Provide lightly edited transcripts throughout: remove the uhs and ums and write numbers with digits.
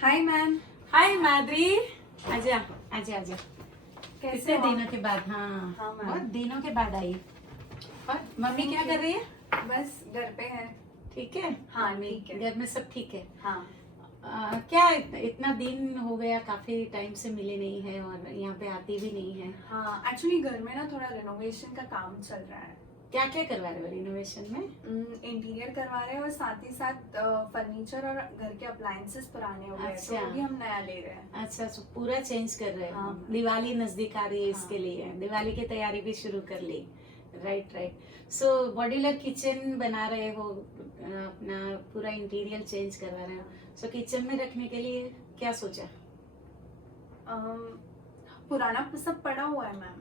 Hi ma'am. हाय माधुरी, आजा आजा आजा। कैसे कितने हो? दिनों के बाद? हाँ हाँ, मैम। बहुत दिनों के बाद आई। और मम्मी क्या कर रही है? बस घर पे है। ठीक है। हाँ, मम्मी ठीक है। घर में सब ठीक है। हाँ। क्या इतना दिन हो गया, काफी टाइम से मिले नहीं है और यहाँ पे आती भी नहीं है। हाँ, एक्चुअली घर में ना थोड़ा रिनोवेशन का काम चल रहा है। क्या क्या करवा रहे हो रिनोवेशन में? इंटीरियर करवा रहे हैं और साथ ही साथ फर्नीचर और घर के अप्लायंसेस पुराने हो गए हैं, तो अच्छा। वो भी हम नया ले रहे हैं। अच्छा, तो पूरा चेंज कर रहे हो। हाँ। दिवाली नजदीक आ रही है, हाँ। इसके लिए दिवाली की तैयारी भी शुरू कर ली। Right right. So modular kitchen बना रहे हो, अपना पूरा इंटीरियर चेंज करवा रहे हो। सो किचन में रखने के लिए क्या सोचा? पुराना सब पड़ा हुआ है मैम।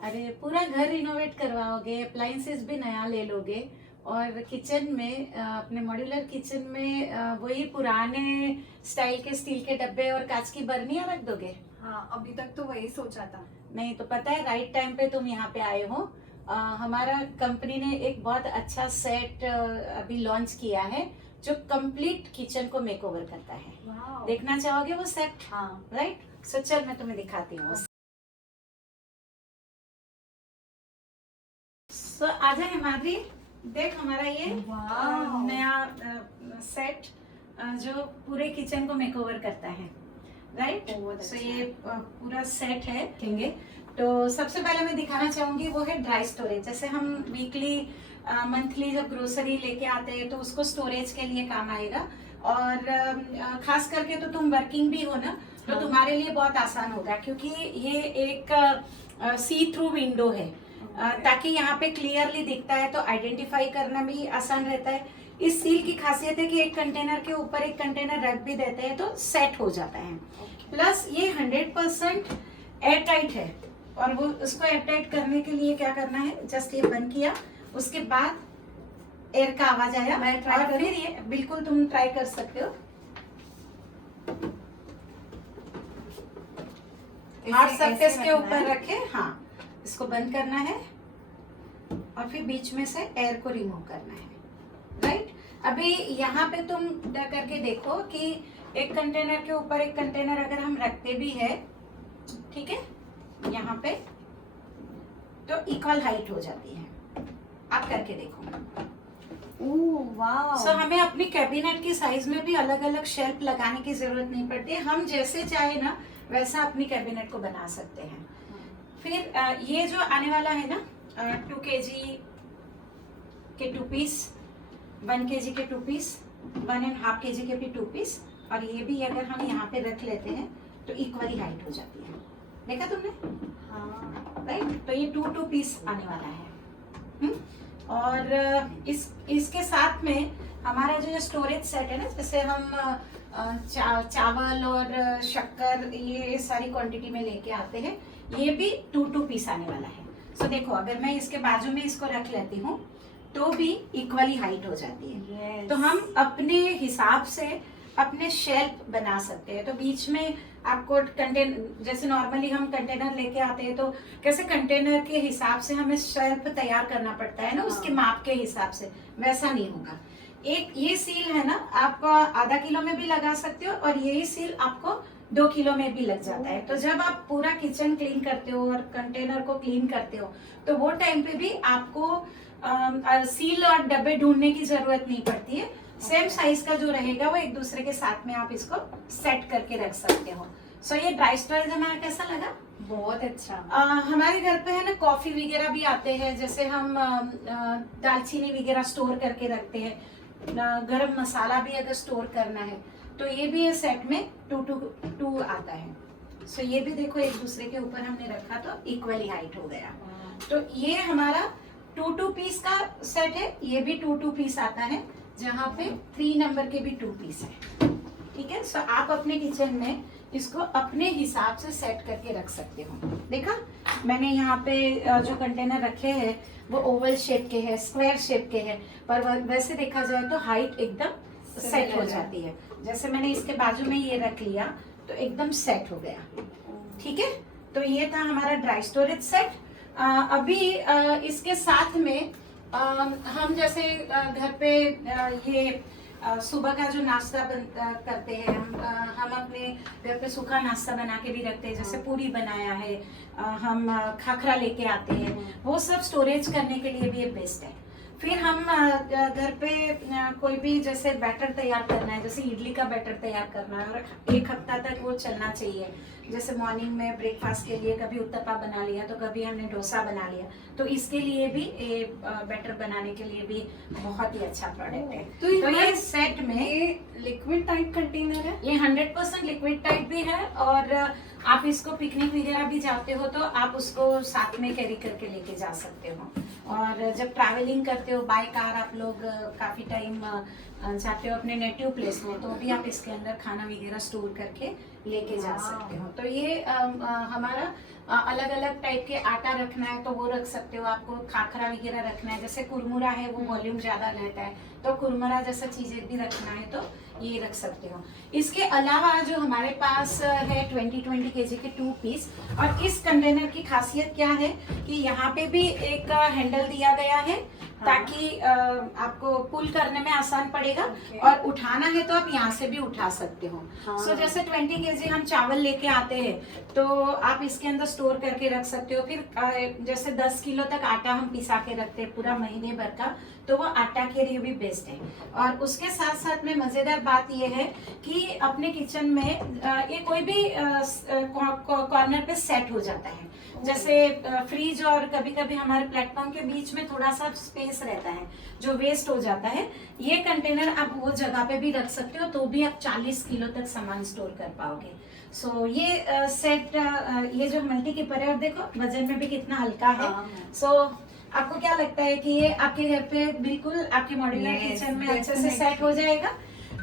अरे पूरा घर रिनोवेट करवाओगे, अप्लायंसेस भी नया ले लोगे और किचन में अपने मॉड्यूलर किचन में वही पुराने स्टाइल के स्टील के डब्बे और कांच की बर्नियां रख दोगे? हाँ, अभी तक तो वही सोचा था। नहीं तो पता है, राइट टाइम पे तुम यहाँ पे आए हो। हमारा कंपनी ने एक बहुत अच्छा सेट अभी लॉन्च किया है जो कंप्लीट किचन को मेकओवर करता है। वाह। देखना चाहोगे वो सेट? हाँ। राइट। सो चल मैं तुम्हें दिखाती हूँ। सो आजा हिमाद्री, देख हमारा ये वाह। नया सेट जो पूरे किचन को मेकओवर करता है। राइट। बहुत सो अच्छा ये है। पूरा सेट है देखेंगे। तो सबसे पहले मैं दिखाना चाहूंगी वो है ड्राई स्टोरेज। जैसे हम वीकली मंथली जब ग्रोसरी लेके आते हैं तो उसको स्टोरेज के लिए काम आएगा। और खास करके तो तुम वर्किंग भी हो ना, तो हाँ। तुम्हारे लिए बहुत आसान होगा क्योंकि ये एक सी थ्रू विंडो है। ताकि यहाँ पे क्लियरली दिखता है तो आइडेंटिफाई करना भी आसान रहता है। इस सील की खासियत है कि एक कंटेनर के ऊपर एक कंटेनर रख भी देते हैं तो सेट हो जाता है। प्लस ये 100% एयर टाइट है और वो उसको एयर टाइट करने के लिए क्या करना है, जस्ट ये बंद किया, उसके बाद एयर का आवाज आया। मैं ट्राई और फिर ये बिल्कुल तुम ट्राई कर सकते हो। हार्ड सरफेस के ऊपर रखे, हाँ, इसको बंद करना है और फिर बीच में से एयर को रिमूव करना है। राइट। अभी यहाँ पे तुम करके देखो कि एक कंटेनर के ऊपर एक कंटेनर अगर हम रखते भी है, ठीक है, यहाँ पे तो इक्वल हाइट हो जाती है। आप करके देखो। ओह वाह। सो हमें अपनी कैबिनेट की साइज में भी अलग अलग शेल्फ लगाने की जरूरत नहीं पड़ती है। हम जैसे चाहे ना वैसा अपनी कैबिनेट को बना सकते हैं। फिर ये जो आने वाला है ना 2 kg के 2 पीस, 1 kg के 2 पीस, 1.5 kg के भी 2 पीस, और ये भी अगर हम यहाँ पे रख लेते हैं तो इक्वली हाइट हो जाती है। देखा तुमने? हाँ। राइट। तो ये 2 पीस आने वाला है। और इसके साथ में हमारा जो स्टोरेज सेट है ना, जैसे हम चावल और शक्कर ये सारी क्वांटिटी में लेके आते हैं, ये भी 2 पीस आने वाला है। सो देखो, अगर मैं इसके बाजू में इसको रख लेती हूँ तो भी इक्वली हाइट हो जाती है। Yes. तो हम अपने हिसाब से अपने शेल्फ बना सकते हैं। तो बीच में आपको कंटेनर, जैसे नॉर्मली हम कंटेनर लेके आते हैं तो कैसे कंटेनर के हिसाब से हमें शेल्फ तैयार करना पड़ता है ना, उसके माप के हिसाब से, वैसा नहीं होगा। एक ये सील है ना, आप आधा किलो में भी लगा सकते हो और यही सील आपको 2 किलो में भी लग जाता है। तो जब आप पूरा किचन क्लीन करते हो और कंटेनर को क्लीन करते हो तो वो टाइम पे भी आपको सील और डब्बे ढूंढने की जरूरत नहीं पड़ती है। सेम साइज का जो रहेगा वो एक दूसरे के साथ में आप इसको सेट करके रख सकते हो। सो ये ड्राई स्टोरेज हमारा कैसा लगा? बहुत अच्छा। हमारे घर पे है ना कॉफी वगैरह भी आते हैं, जैसे हम दालचीनी वगैरह स्टोर करके रखते हैं, गरम मसाला भी अगर स्टोर करना है तो ये भी ये सेट में 2 आता है। सो ये भी देखो, एक दूसरे के ऊपर हमने रखा तो इक्वली हाइट हो गया। तो ये हमारा 2 पीस का सेट है। ये भी 2 पीस आता है, जहाँ पे 3 नंबर के भी 2 पीस है। ठीक है। सो आप अपने किचन में इसको अपने हिसाब से सेट करके रख सकते हो। देखा, मैंने यहाँ पे जो कंटेनर रखे हैं वो ओवल शेप के हैं, स्क्वायर शेप के हैं, पर वैसे देखा जाए तो हाइट एकदम सेट हो जाती है। जैसे मैंने इसके बाजू में ये रख लिया तो एकदम सेट हो गया। ठीक है। तो ये था हमारा ड्राई स्टोरेज सेट। अभी इसके साथ में हम जैसे घर पे ये सुबह का जो नाश्ता करते हैं हम अपने घर पे सूखा नाश्ता बना के भी रखते हैं, जैसे पूरी बनाया है, हम खाखरा लेके आते हैं, वो सब स्टोरेज करने के लिए भी ये बेस्ट है। फिर हम घर पे कोई भी जैसे बैटर तैयार करना है, जैसे इडली का बैटर तैयार करना है और 1 हफ्ता तक वो चलना चाहिए, जैसे मॉर्निंग में ब्रेकफास्ट के लिए कभी उत्तपा बना लिया तो कभी हमने डोसा बना लिया, तो इसके लिए भी ये बैटर बनाने के लिए भी बहुत ही अच्छा प्रोडक्ट है। तो ये सेट में ये लिक्विड टाइप कंटेनर है, ये 100% लिक्विड टाइप भी है, और आप इसको पिकनिक वगैरह भी जाते हो तो आप उसको साथ में कैरी करके लेके जा सकते हो। और जब ट्रैवलिंग करते हो बाय कार, आप लोग काफी टाइम जाते हो अपने नेटिव प्लेस में, तो भी आप इसके अंदर खाना वगैरह स्टोर करके लेके जा सकते हो। तो ये हमारा अलग अलग टाइप के आटा रखना है तो वो रख सकते हो, आपको खाखरा वगैरह रखना है, जैसे कुरमुरा है वो वॉल्यूम ज्यादा रहता है तो कुरमुरा जैसा चीजें भी रखना है तो ये रख सकते हो। इसके अलावा जो हमारे पास है 20 केजी के 2 पीस, और इस कंटेनर की खासियत क्या है कि यहाँ पे भी एक हैंडल दिया गया है ताकि आपको पुल करने में आसान पड़ेगा, और उठाना है तो आप यहाँ से भी उठा सकते हो। सो जैसे 20 केजी हम चावल लेके आते हैं तो आप इसके अंदर स्टोर करके रख सकते हो। फिर जैसे 10 किलो तक आटा हम पिसा के रखते हैं पूरा महीने भर का, तो वो आटा के लिए भी बेस्ट है। और उसके साथ साथ में मजेदार बात ये है कि अपने किचन में ये कोई भी कॉर्नर पे सेट हो जाता है, जैसे फ्रिज और कभी कभी हमारे प्लेटफॉर्म के बीच में थोड़ा सा स्पेस रहता है जो वेस्ट हो जाता है, ये कंटेनर आप वो जगह पे भी रख सकते हो तो भी आप 40 किलो तक सामान स्टोर कर पाओगे। सो ये सेट ये जो मल्टी कीपर है, और देखो वजन में भी कितना हल्का है। सो आपको क्या लगता है कि ये आपके घर पे बिल्कुल आपके मॉड्यूलर किचन में अच्छे से सेट हो जाएगा?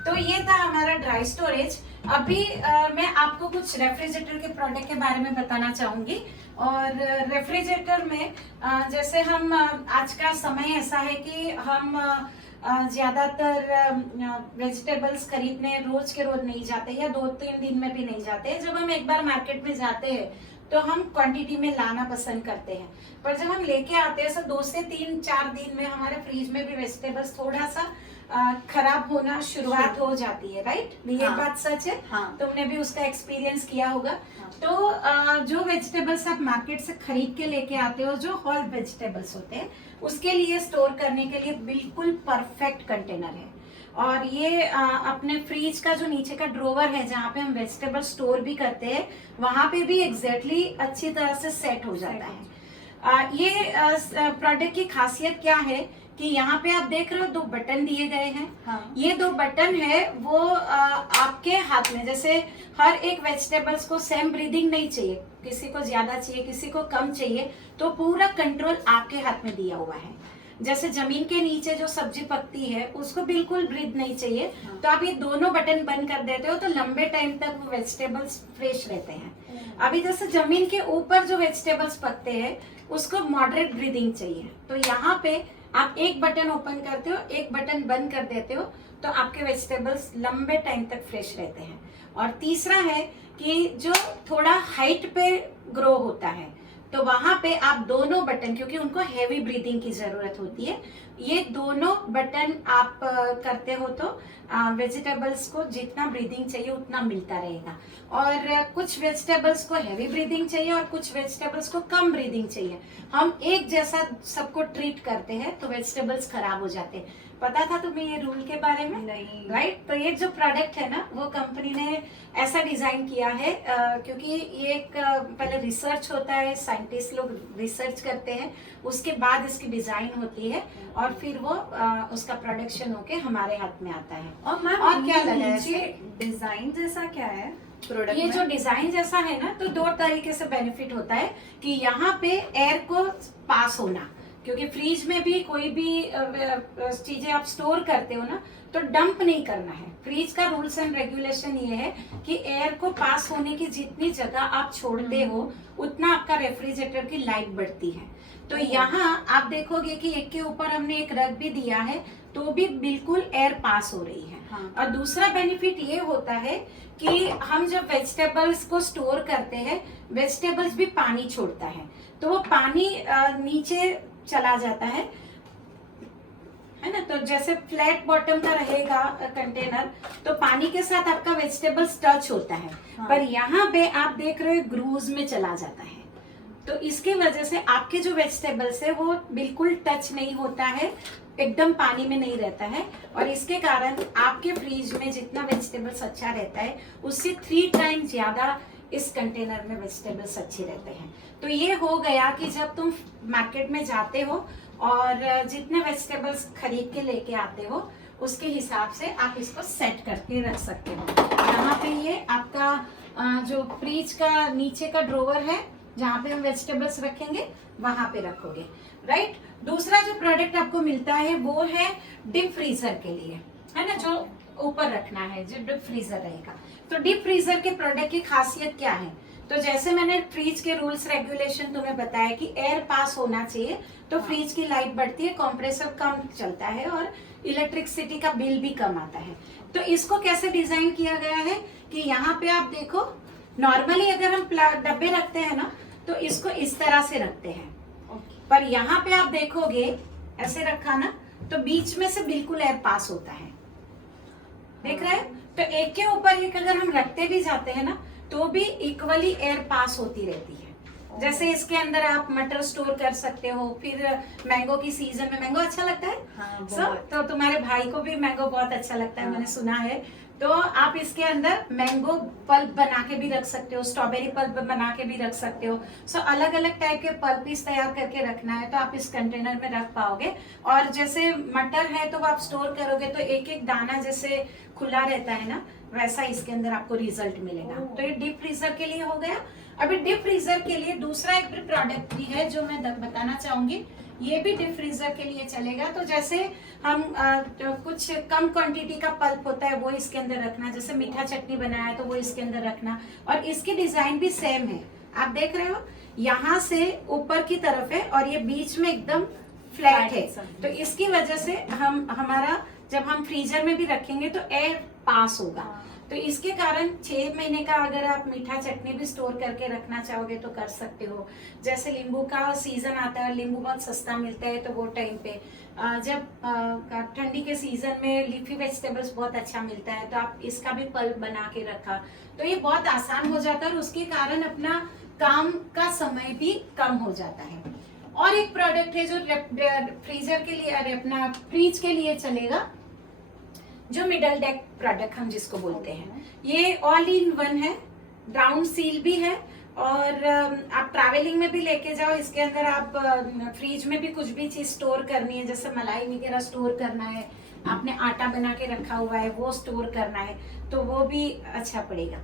तो ये था हमारा ड्राई स्टोरेज। अभी मैं आपको कुछ रेफ्रिजरेटर के प्रोडक्ट के बारे में बताना चाहूंगी। और रेफ्रिजरेटर में जैसे हम आज का समय ऐसा है कि हम ज्यादातर वेजिटेबल्स खरीदने रोज के रोज नहीं जाते या 2-3 दिन में भी नहीं जाते। जब हम एक बार मार्केट में जाते हैं तो हम क्वांटिटी में लाना पसंद करते हैं, पर जब हम लेके आते हैं 2 से 3-4 दिन में हमारे फ्रिज में भी वेजिटेबल्स थोड़ा सा खराब होना शुरुआत हो जाती है, राइट? ये बात सच है। तुमने भी उसका एक्सपीरियंस किया होगा। तो जो वेजिटेबल्स आप मार्केट से खरीद के लेके आते हो, जो होल वेजिटेबल्स होते हैं, उसके लिए स्टोर करने के लिए बिल्कुल परफेक्ट कंटेनर है। और ये अपने फ्रिज का जो नीचे का ड्रोवर है जहाँ पे हम वेजिटेबल स्टोर भी करते हैं, वहां पे भी एग्जैक्टली अच्छी तरह से सेट हो जाता है। ये प्रोडक्ट की खासियत क्या है कि यहाँ पे आप देख रहे हो 2 बटन दिए गए हैं। ये 2 बटन है वो आपके हाथ में, जैसे हर एक वेजिटेबल्स को सेम ब्रीदिंग नहीं चाहिए, किसी को ज्यादा चाहिए किसी को कम चाहिए, तो पूरा कंट्रोल आपके हाथ में दिया हुआ है। जैसे जमीन के नीचे जो सब्जी पकती है उसको बिल्कुल ब्रीद नहीं चाहिए, तो आप ये दोनों बटन बंद कर देते हो तो लंबे टाइम तक वो वेजिटेबल्स फ्रेश रहते हैं। अभी जैसे जमीन के ऊपर जो वेजिटेबल्स पकते हैं उसको मॉडरेट ब्रीदिंग चाहिए, तो यहाँ पे आप एक बटन ओपन करते हो, एक बटन बंद कर देते हो, तो आपके वेजिटेबल्स लंबे टाइम तक फ्रेश रहते हैं। और तीसरा है कि जो थोड़ा हाइट पे ग्रो होता है तो वहां पे आप दोनों बटन, क्योंकि उनको हेवी ब्रीदिंग की जरूरत होती है, ये दोनों बटन आप करते हो तो वेजिटेबल्स को जितना ब्रीदिंग चाहिए उतना मिलता रहेगा। और कुछ वेजिटेबल्स को हेवी ब्रीदिंग चाहिए और कुछ वेजिटेबल्स को कम ब्रीदिंग चाहिए। हम एक जैसा सबको ट्रीट करते हैं तो वेजिटेबल्स खराब हो जाते हैं। पता था तुम्हें ये रूल के बारे में? नहीं। राइट? तो ये जो प्रोडक्ट है ना, वो कंपनी ने ऐसा डिजाइन किया है क्योंकि ये एक पहले रिसर्च होता है, साइंटिस्ट लोग रिसर्च करते हैं, उसके बाद इसकी डिजाइन होती है और फिर वो उसका प्रोडक्शन होके हमारे हाथ में आता है। और मैम और क्या लगा है नीचे डिजाइन जैसा क्या है प्रोडक्ट ये में? जो डिजाइन जैसा है ना, तो 2 तरीके से बेनिफिट होता है कि यहाँ पे एयर को पास होना, क्योंकि फ्रिज में भी कोई भी चीजें आप स्टोर करते हो ना तो डंप नहीं करना है। फ्रिज का रूल्स एंड रेगुलेशन ये है कि एयर को पास होने की जितनी जगह आप छोड़ते हो उतना आपका रेफ्रिजरेटर की लाइफ बढ़ती है। तो यहाँ आप देखोगे कि एक के ऊपर हमने एक रग भी दिया है तो भी बिल्कुल एयर पास हो रही है। और दूसरा बेनिफिट ये होता है कि हम जब वेजिटेबल्स को स्टोर करते हैं, वेजिटेबल्स भी पानी छोड़ता है, तो वो पानी नीचे चला जाता है है ना। तो जैसे फ्लैट बॉटम का रहेगा कंटेनर, तो पानी के साथ आपका वेजिटेबल्स टच होता है, हाँ। पर यहाँ पे आप देख रहे हो ग्रूव्स में चला जाता है, तो इसकी वजह से आपके जो वेजिटेबल्स है वो बिल्कुल टच नहीं होता है, एकदम पानी में नहीं रहता है, और इसके कारण आपके फ्रीज में जितना वेजिटेबल्स अच्छा रहता है उससे 3 टाइम ज्यादा इस कंटेनर में वेजिटेबल्स अच्छे रहते हैं। तो ये हो गया कि जब तुम मार्केट में जाते हो और जितने वेजिटेबल्स खरीद के लेके आते हो उसके हिसाब से आप इसको सेट करके रख सकते हो। यहाँ पे ये आपका जो फ्रीज का नीचे का ड्रोवर है जहाँ पे हम वेजिटेबल्स रखेंगे वहां पे रखोगे, राइट। दूसरा जो प्रोडक्ट आपको मिलता है वो है डीप फ्रीजर के लिए, है ना, जो ऊपर रखना है, जो डीप फ्रीजर रहेगा। तो डीप फ्रीजर के प्रोडक्ट की खासियत क्या है, तो जैसे मैंने फ्रीज के रूल्स रेगुलेशन तुम्हें बताया कि एयर पास होना चाहिए, तो फ्रीज की लाइट बढ़ती है, कंप्रेसर कम चलता है और इलेक्ट्रिसिटी का बिल भी कम आता है। तो इसको कैसे डिजाइन किया गया है कि यहाँ पे आप देखो, नॉर्मली अगर हम डब्बे रखते हैं ना तो इसको इस तरह से रखते हैं, पर यहाँ पे आप देखोगे ऐसे रखा ना तो बीच में से बिल्कुल एयर पास होता है, देख रहे हैं। तो एक के ऊपर एक अगर हम रखते भी जाते हैं ना तो भी इक्वली एयर पास होती रहती है। जैसे इसके अंदर आप मटर स्टोर कर सकते हो, फिर मैंगो की सीजन में मैंगो अच्छा लगता है, हाँ, सब तो तुम्हारे भाई को भी मैंगो बहुत अच्छा लगता है, हाँ। मैंने सुना है। तो आप इसके अंदर मैंगो पल्प बना के भी रख सकते हो, स्ट्रॉबेरी पल्प बना के भी रख सकते हो। सो अलग अलग टाइप के पल्पीस तैयार करके रखना है तो आप इस कंटेनर में रख पाओगे। और जैसे मटर है तो आप स्टोर करोगे तो एक एक दाना जैसे खुला रहता है ना, वैसा इसके अंदर आपको रिजल्ट मिलेगा। तो ये डीप फ्रीजर के लिए हो गया। अभी डीप फ्रीजर के लिए दूसरा एक भी प्रोडक्ट भी है जो मैं बताना चाहूंगी, ये भी डीप फ्रीजर के लिए चलेगा। तो जैसे हम तो कुछ कम क्वांटिटी का पल्प होता है वो इसके अंदर रखना, जैसे मीठा चटनी बनाया है तो वो इसके अंदर रखना। और इसकी डिजाइन भी सेम है, आप देख रहे हो, यहाँ से ऊपर की तरफ है और ये बीच में एकदम फ्लैट है। तो इसकी वजह से हमारा जब हम फ्रीजर में भी रखेंगे तो एयर पास होगा। तो इसके कारण 6 महीने का अगर आप मीठा चटनी भी स्टोर करके रखना चाहोगे तो कर सकते हो। जैसे नींबू का सीजन आता है, नींबू बहुत सस्ता मिलता है, तो वो टाइम पे जब ठंडी के सीजन में लीफी वेजिटेबल्स बहुत अच्छा मिलता है तो आप इसका भी पल्प बना के रखा, तो ये बहुत आसान हो जाता है और उसके कारण अपना काम का समय भी कम हो जाता है। और एक प्रोडक्ट है जो फ्रीजर के लिए, अरे अपना फ्रीज के लिए चलेगा, जो मिडल डेक प्रोडक्ट हम जिसको बोलते हैं। ये ऑल इन वन है, डाउन सील भी है, और आप ट्रैवलिंग में भी लेके जाओ। इसके अंदर आप फ्रीज में भी कुछ भी चीज स्टोर करनी है, जैसे मलाई वगैरह स्टोर करना है, आपने आटा बना के रखा हुआ है वो स्टोर करना है, तो वो भी अच्छा पड़ेगा,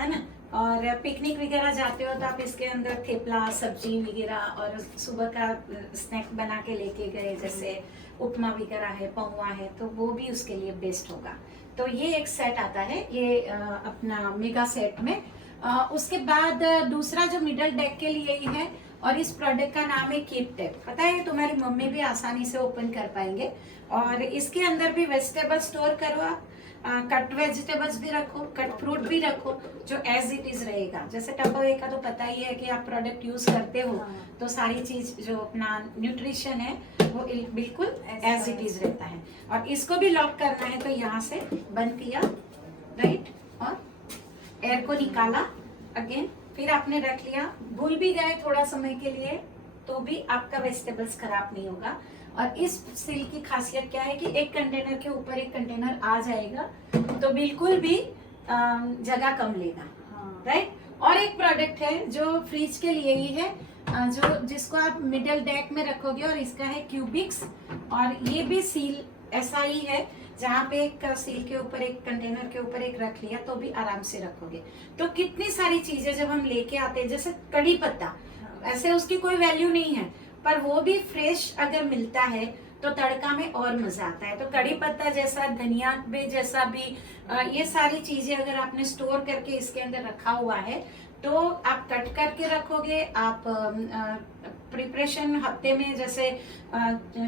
है ना। और पिकनिक वगैरह जाते हो तो आप इसके अंदर थेपला, सब्जी वगैरह और सुबह का स्नैक बना के लेके गए, जैसे उपमा वगैरह है, पौवा है, तो वो भी उसके लिए बेस्ट होगा। तो ये एक सेट आता है, ये अपना मेगा सेट में। उसके बाद दूसरा जो मिडल डेक के लिए ही है, और इस प्रोडक्ट का नाम है कीप टेप। पता है तुम्हारी मम्मी भी आसानी से ओपन कर पाएंगे। और इसके अंदर भी वेजिटेबल स्टोर करो आप, कट वेजिटेबल्स भी रखो, कट फ्रूट भी रखो, जो एज इट इज रहेगा। जैसे टपरवेयर का तो पता ही है कि आप प्रोडक्ट यूज करते हो, तो सारी चीज जो अपना न्यूट्रिशन है वो बिल्कुल एज इट इज रहता है। और इसको भी लॉक करना है तो यहाँ से बंद किया, राइट, और एयर को निकाला अगेन, फिर आपने रख लिया। भूल भी गए थोड़ा समय के लिए तो भी आपका वेजिटेबल्स खराब नहीं होगा। और इस सील की खासियत क्या है कि एक कंटेनर के ऊपर एक कंटेनर आ जाएगा, तो बिल्कुल भी जगह कम लेगा, राइट। और एक प्रोडक्ट है जो फ्रिज के लिए ही है, जो जिसको आप मिडल डेक में रखोगे, और इसका है क्यूबिक्स। और ये भी सील ऐसा ही है, जहाँ पे एक सील के ऊपर एक कंटेनर के ऊपर एक रख लिया तो भी आराम से रखोगे। तो कितनी सारी चीजें जब हम लेके आते हैं, जैसे कड़ी पत्ता, ऐसे उसकी कोई वैल्यू नहीं है, पर वो भी फ्रेश अगर मिलता है तो तड़का में और मजा आता है। तो कड़ी पत्ता जैसा, धनिया भी जैसा भी, ये सारी चीजें अगर आपने स्टोर करके इसके अंदर रखा हुआ है तो आप कट करके रखोगे। आप प्रिपरेशन हफ्ते में, जैसे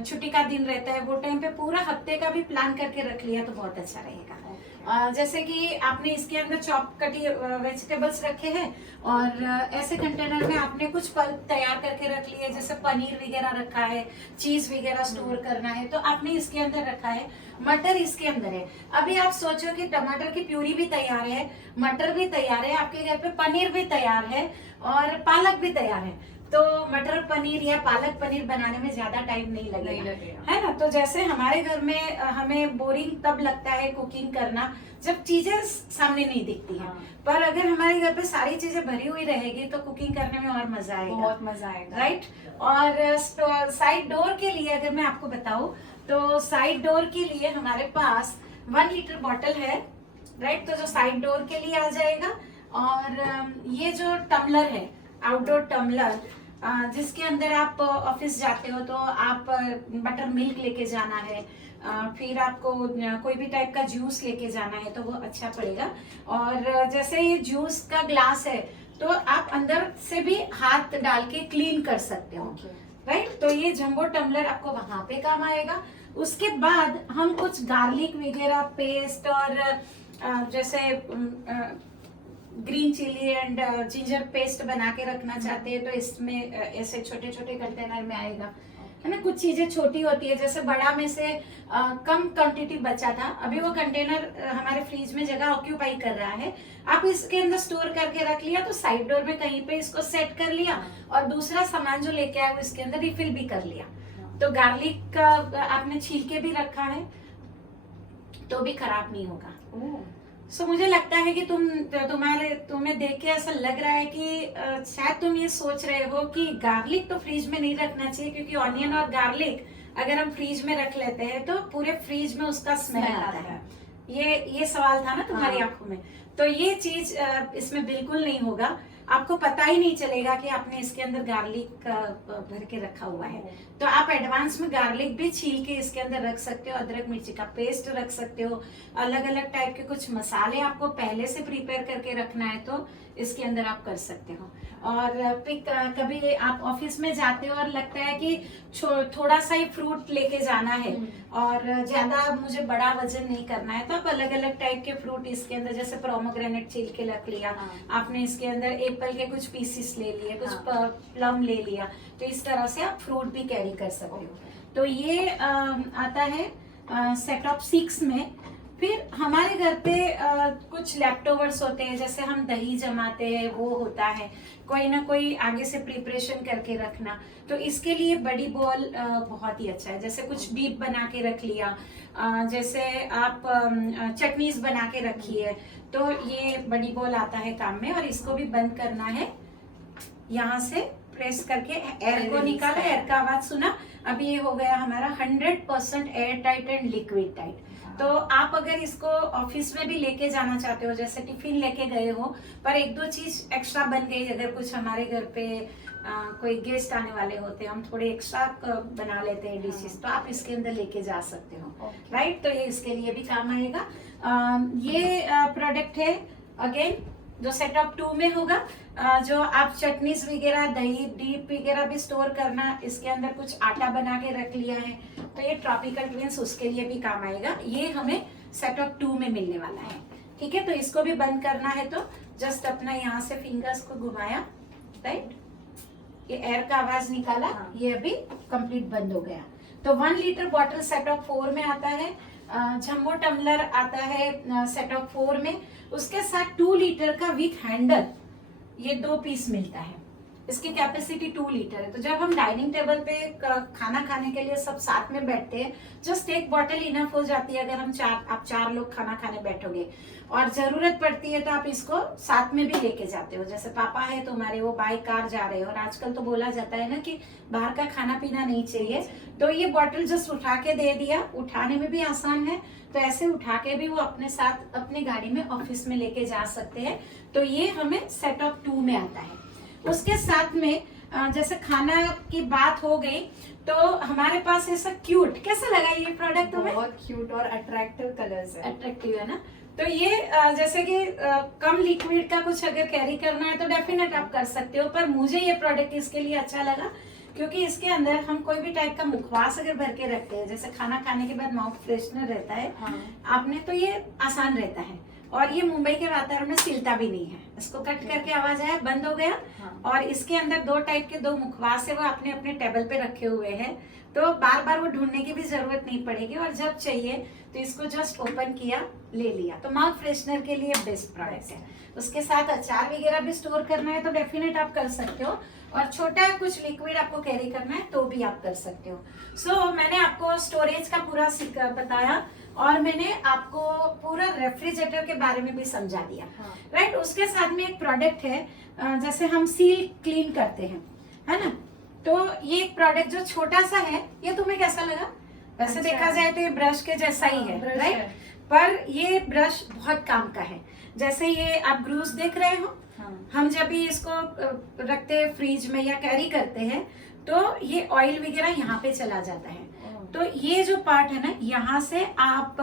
छुट्टी का दिन रहता है वो टाइम पे पूरा हफ्ते का भी प्लान करके रख लिया तो बहुत अच्छा रहेगा। जैसे कि आपने इसके अंदर चॉप कटी वेजिटेबल्स रखे हैं और ऐसे कंटेनर में आपने कुछ पल्प तैयार करके रख लिए, जैसे पनीर वगैरह रखा है, चीज वगैरह स्टोर करना है तो आपने इसके अंदर रखा है। मटर इसके अंदर है। अभी आप सोचो कि टमाटर की प्यूरी भी तैयार है, मटर भी तैयार है, आपके घर पे पनीर भी तैयार है और पालक भी तैयार है, तो मटर पनीर या पालक पनीर बनाने में ज्यादा टाइम नहीं लगेगा, है ना। तो जैसे हमारे घर में हमें बोरिंग तब लगता है कुकिंग करना जब चीजें सामने नहीं दिखती हैं, पर अगर हमारे घर पे सारी चीजें भरी हुई रहेगी तो कुकिंग करने में और मजा आएगा, बहुत मजा आएगा, राइट। और साइड डोर के लिए अगर मैं आपको बताऊं तो साइड डोर के लिए हमारे पास 1 लीटर बॉटल है, राइट। तो जो साइड डोर के लिए आ जाएगा, और ये जो टम्बलर है, आउटडोर टम्बलर, जिसके अंदर आप ऑफिस जाते हो तो आप बटर मिल्क लेके जाना है, फिर आपको कोई भी टाइप का जूस लेके जाना है तो वो अच्छा पड़ेगा। और जैसे ये जूस का ग्लास है तो आप अंदर से भी हाथ डाल के क्लीन कर सकते हो, राइट। तो ये जंबो टम्बलर आपको वहां पे काम आएगा। उसके बाद हम कुछ गार्लिक वगैरह पेस्ट और जैसे green chilli and ginger paste बना के रखना चाहते हैं तो इसमें ऐसे छोटे छोटे कंटेनर में आएगा, है ना। कुछ चीजें छोटी होती है, जैसे बड़ा में से कम क्वांटिटी बचा था, अभी वो कंटेनर हमारे फ्रिज में जगह ऑक्यूपाई कर रहा है, आप इसके अंदर स्टोर करके रख लिया तो साइड डोर में कहीं पे इसको सेट कर लिया और दूसरा सामान जो लेके आया वो इसके अंदर रिफिल भी कर लिया। तो गार्लिक का आपने छील के भी रखा है तो भी खराब नहीं होगा। सो मुझे लगता है कि तुम्हें देख के ऐसा लग रहा है कि शायद तुम ये सोच रहे हो कि गार्लिक तो फ्रिज में नहीं रखना चाहिए, क्योंकि ऑनियन और गार्लिक अगर हम फ्रिज में रख लेते हैं तो पूरे फ्रिज में उसका स्मेल आता है। ये सवाल था ना तुम्हारी आंखों में, तो ये चीज इसमें बिल्कुल नहीं होगा, आपको पता ही नहीं चलेगा कि आपने इसके अंदर गार्लिक भर के रखा हुआ है। तो आप एडवांस में गार्लिक भी छील के इसके अंदर रख सकते हो, अदरक मिर्ची का पेस्ट रख सकते हो, अलग अलग टाइप के कुछ मसाले आपको पहले से प्रिपेयर करके रखना है तो इसके अंदर आप कर सकते हो। और कभी आप ऑफिस में जाते हो और लगता है कि थोड़ा सा ही फ्रूट लेके जाना है और ज्यादा मुझे बड़ा वजन नहीं करना है, तो आप अलग अलग टाइप के फ्रूट इसके अंदर, जैसे प्रोमोग्रेनेट छील के रख लिया, आपने इसके अंदर एप्पल के कुछ पीसेस ले लिए, कुछ प्लम ले लिया, तो इस तरह से आप फ्रूट भी कैरी कर सकते हो। तो ये आता है सेट ऑफ 6 में। फिर हमारे घर पे कुछ लेफ्टओवर्स होते हैं, जैसे हम दही जमाते हैं वो होता है, कोई ना कोई आगे से प्रिपरेशन करके रखना, तो इसके लिए बड़ी बॉल बहुत ही अच्छा है। जैसे कुछ डीप बना के रख लिया, जैसे आप चटनीज बना के रखी है तो ये बड़ी बॉल आता है काम में। और इसको भी बंद करना है, यहाँ से प्रेस करके एयर को निकाला, एयर का आवाज सुना, अभी ये हो गया हमारा 100% air tight and liquid tight. तो आप अगर इसको ऑफिस में भी लेके जाना चाहते हो, जैसे टिफिन लेके गए हो पर एक दो चीज एक्स्ट्रा बन गई, अगर कुछ हमारे घर पे कोई गेस्ट आने वाले होते हैं, हम थोड़े एक्स्ट्रा बना लेते हैं डिशेस, तो आप इसके अंदर लेके जा सकते हो, राइट। तो ये इसके लिए भी काम आएगा। ये प्रोडक्ट है अगेन जो सेटअप 2 में होगा, जो आप चटनीज वगैरह, दही डीप वगैरह भी स्टोर करना, इसके अंदर कुछ आटा बना के रख लिया है तो ये ट्रॉपिकल ट्विंस उसके लिए भी काम आएगा। ये हमें सेटअप 2 में मिलने वाला है, ठीक है। तो इसको भी बंद करना है तो जस्ट अपना यहाँ से फिंगर्स को घुमाया, राइट, ये एयर का आवाज निकाला, ये अभी कंप्लीट बंद हो गया। तो 1 लीटर बॉटल सेटअप 4 में आता है, जंबो टम्बलर आता है सेटअप 4 में, उसके साथ 2 लीटर का विथ हैंडल ये 2 पीस मिलता है। इसकी कैपेसिटी 2 लीटर है। तो जब हम डाइनिंग टेबल पे खाना खाने के लिए सब साथ में बैठते हैं, जस्ट एक बॉटल इनफ हो जाती है। अगर हम आप 4 लोग खाना खाने बैठोगे और जरूरत पड़ती है तो आप इसको साथ में भी लेके जाते हो। जैसे पापा है तुम्हारे, वो बाई कार जा रहे हो, और आजकल तो बोला जाता है ना कि बाहर का खाना पीना नहीं चाहिए, तो ये बॉटल जस्ट उठा के दे दिया, उठाने में भी आसान है, तो ऐसे उठा के भी वो अपने साथ अपनी गाड़ी में ऑफिस में लेके जा सकते हैं। तो ये हमें सेटअप 2 में आता है। उसके साथ में जैसे खाना की बात हो गई तो हमारे पास ऐसा क्यूट, कैसा लगा ये प्रोडक्ट तुम्हें? बहुत क्यूट और अट्रैक्टिव कलर्स है। अट्रैक्टिव है ना। तो ये जैसे कि कम लिक्विड का कुछ अगर कैरी करना है तो डेफिनेट आप कर सकते हो, पर मुझे ये प्रोडक्ट इसके लिए अच्छा लगा क्योंकि इसके अंदर हम कोई भी टाइप का मुखवास अगर भर के रखते हैं, जैसे खाना खाने के बाद माउथ फ्रेशनर रहता है आपने, तो ये आसान रहता है और ये मुंबई के वातावरण में सिलता भी नहीं है। इसको कट करके आवाज आया, बंद हो गया। और इसके अंदर 2 टाइप के 2 मुखवास है, वो आपने अपने टेबल पे रखे हुए हैं, तो बार बार वो ढूंढने की भी जरूरत नहीं पड़ेगी और जब चाहिए तो इसको जस्ट ओपन किया, ले लिया। तो माउथ फ्रेशनर के लिए बेस्ट प्रोडक्ट है। उसके साथ अचार वगैरह भी स्टोर करना है तो डेफिनेट आप कर सकते हो, और छोटा कुछ लिक्विड आपको कैरी करना है तो भी आप कर सकते हो। सो मैंने आपको स्टोरेज का पूरा बताया और मैंने आपको पूरा रेफ्रिजरेटर के बारे में भी समझा दिया, राइट। उसके साथ में एक प्रोडक्ट है, जैसे हम सील क्लीन करते हैं, है ना, तो ये एक प्रोडक्ट जो छोटा सा है, ये तुम्हें कैसा लगा? वैसे देखा जाए तो ये ब्रश के जैसा ही है, राइट, पर ये ब्रश बहुत काम का है। जैसे ये आप ग्रूस देख रहे हो, हम जब भी इसको रखते हैं फ्रिज में या कैरी करते हैं तो ये ऑयल वगैरह यहाँ पे चला जाता है, तो ये जो पार्ट है ना, यहाँ से आप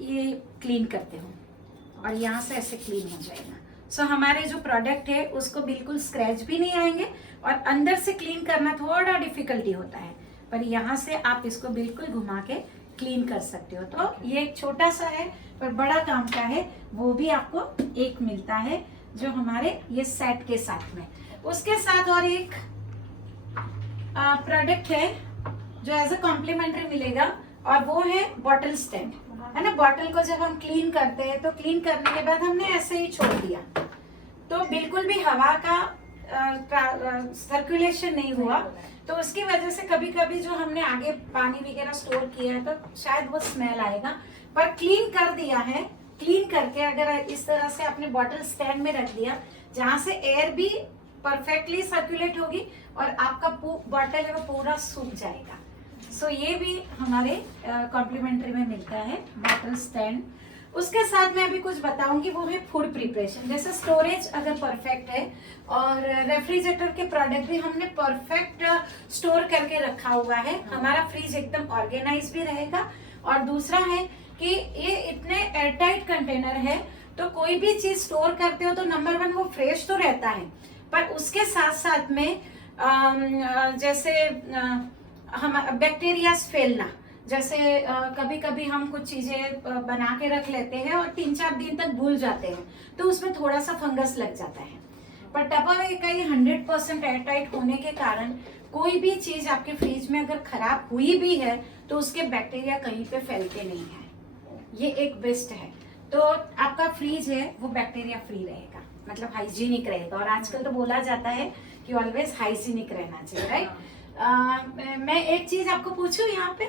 ये क्लीन करते हो और यहाँ से ऐसे क्लीन हो जाएगा। सो हमारे जो प्रोडक्ट है उसको बिल्कुल स्क्रैच भी नहीं आएंगे, और अंदर से क्लीन करना थोड़ा डिफिकल्टी होता है, पर यहाँ से आप इसको बिल्कुल घुमा के क्लीन कर सकते हो। तो ये एक छोटा सा है पर बड़ा काम का है, वो भी आपको एक मिलता है जो हमारे ये सेट के साथ में। उसके साथ और एक प्रोडक्ट है जो एज ए कॉम्प्लीमेंट्री मिलेगा, और वो है बॉटल स्टैंड, है ना। बॉटल को जब हम क्लीन करते हैं तो क्लीन करने के बाद हमने ऐसे ही छोड़ दिया, तो बिल्कुल भी हवा का सर्कुलेशन नहीं हुआ, तो उसकी वजह से कभी कभी जो हमने आगे पानी वगैरह स्टोर किया है तो शायद वो स्मेल आएगा। पर क्लीन कर दिया है, क्लीन करके अगर इस तरह से आपने बॉटल स्टैंड में रख दिया, जहाँ से एयर भी परफेक्टली सर्कुलेट होगी और आपका बॉटल है वो पूरा सूख जाएगा। सो ये भी हमारे कॉम्प्लीमेंट्री में मिलता है, बॉटल स्टैंड। उसके साथ मैं अभी कुछ बताऊंगी, वो है फूड प्रिपरेशन। जैसे स्टोरेज अगर परफेक्ट है और रेफ्रिजरेटर के प्रोडक्ट भी हमने परफेक्ट स्टोर करके रखा हुआ है, हमारा फ्रिज एकदम ऑर्गेनाइज भी रहेगा। और दूसरा है कि ये इतने एयरटाइट कंटेनर है, तो कोई भी चीज स्टोर करते हो तो नंबर 1 वो फ्रेश तो रहता है, पर उसके साथ साथ में जैसे हम बैक्टीरियाज फैलना, जैसे कभी कभी हम कुछ चीजें बना के रख लेते हैं और 3-4 दिन तक भूल जाते हैं, तो उसमें थोड़ा सा फंगस लग जाता है। पर टपरवेयर का ये 100% एयरटाइट होने के कारण कोई भी चीज आपके फ्रिज में अगर खराब हुई भी है तो उसके बैक्टीरिया कहीं पे फैलते नहीं है। ये एक बेस्ट है, तो आपका फ्रिज है वो बैक्टीरिया फ्री रहेगा, मतलब हाइजीनिक रहेगा। और आजकल तो बोला जाता है कि ऑलवेज हाइजीनिक रहना चाहिए, राइट। मैं एक चीज आपको पूछूं यहाँ पे,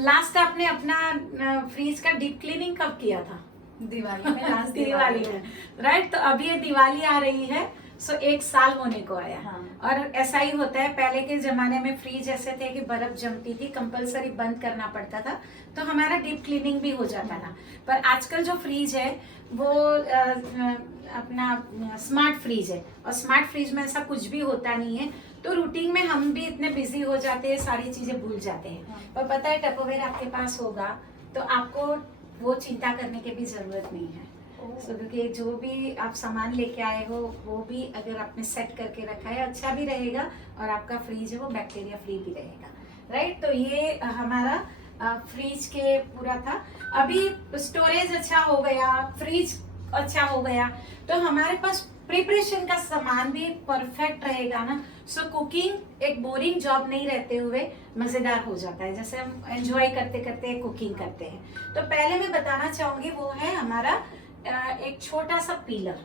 लास्ट आपने अपना फ्रिज का डीप क्लीनिंग कब किया था? दिवाली में, लास्ट दिवाली में, राइट। तो अभी ये दिवाली आ रही है, सो 1 साल होने को आया। और ऐसा ही होता है, पहले के जमाने में फ्रिज ऐसे थे कि बर्फ जमती थी, कंपलसरी बंद करना पड़ता था, तो हमारा डीप क्लीनिंग भी हो जाता था। पर आजकल जो फ्रिज है वो अपना स्मार्ट फ्रिज है, और स्मार्ट फ्रिज में ऐसा कुछ भी होता नहीं है, तो रूटीन में हम भी इतने बिजी हो जाते हैं, सारी चीजें भूल जाते हैं। पर पता है टपरवेयर आपके पास होगा तो आपको वो चिंता करने की भी जरूरत नहीं है। क्योंकि जो भी आप सामान लेके आए हो वो भी अगर आपने सेट करके रखा है अच्छा भी रहेगा, और आपका फ्रिज है वो बैक्टीरिया फ्री भी रहेगा, राइट। तो ये हमारा फ्रिज के पूरा था। अभी स्टोरेज अच्छा हो गया, फ्रिज अच्छा हो गया, तो हमारे पास प्रिपरेशन का सामान भी परफेक्ट रहेगा ना। सो कुकिंग एक बोरिंग जॉब नहीं रहते हुए मजेदार हो जाता है, जैसे हम एंजॉय करते करते कुकिंग करते हैं। तो पहले मैं बताना चाहूंगी वो है हमारा एक छोटा सा पीलर,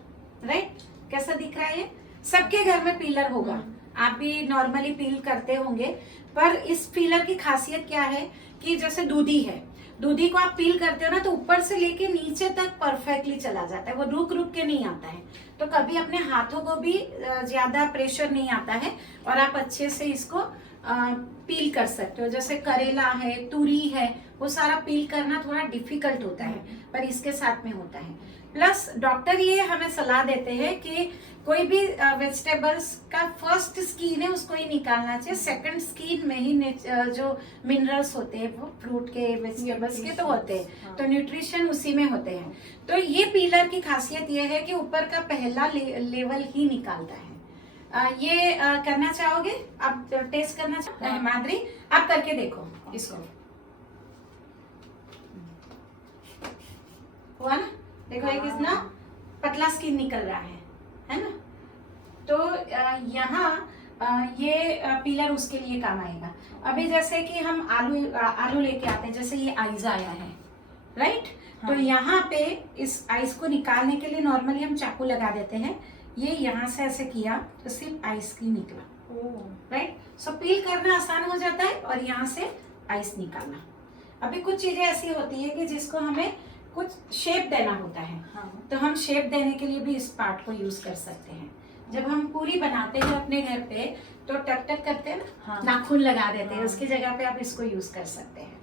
राइट। कैसा दिख रहा है ये? सबके घर में पीलर होगा, आप भी नॉर्मली पील करते होंगे, पर इस पीलर की खासियत क्या है कि जैसे दूधी है, दूधी को आप पील करते हो ना तो ऊपर से लेके नीचे तक परफेक्टली चला जाता है, वो रुक रुक के नहीं आता है। तो कभी अपने हाथों को भी ज्यादा प्रेशर नहीं आता है और आप अच्छे से इसको पील कर सकते हो। जैसे करेला है, तुरी है, वो सारा पील करना थोड़ा डिफिकल्ट होता है, पर इसके साथ में होता है। प्लस डॉक्टर ये हमें सलाह देते हैं कि कोई भी वेजिटेबल्स का फर्स्ट स्किन है उसको ही निकालना चाहिए, सेकंड स्किन में ही जो मिनरल्स होते हैं वो फ्रूट के वेजिटेबल्स के तो होते हैं, तो न्यूट्रिशन उसी में होते हैं। तो ये पीलर की खासियत ये है कि ऊपर का पहला लेवल ही निकालता है, ये करना चाहोगे आप? टेस्ट करना चाहोगे? हाँ। माधुरी आप करके देखो इसको। हुआ ना? देखो ये कितना पतला स्किन निकल रहा है ना? तो यहाँ ये पीलर उसके लिए काम आएगा। अभी जैसे कि हम आलू लेके आते हैं, जैसे ये आइज आया है, राइट? हाँ। तो यहाँ पे इस आइस को निकालने के लिए नॉर्मली हम चाकू लगा देते हैं। ये यहाँ से ऐसे किया तो सिर्फ आइस की निकला, राइट? सो पील करना आसान हो जाता है और यहाँ से आइस निकालना। अभी कुछ चीजें ऐसी होती है कि जिसको हमें कुछ शेप देना होता है, हाँ। तो हम शेप देने के लिए भी इस पार्ट को यूज कर सकते हैं। जब हम पूरी बनाते हैं अपने घर पे तो टक टक करते हैं ना, हाँ। नाखून लगा देते हैं, हाँ। उसकी जगह पे आप इसको यूज कर सकते हैं।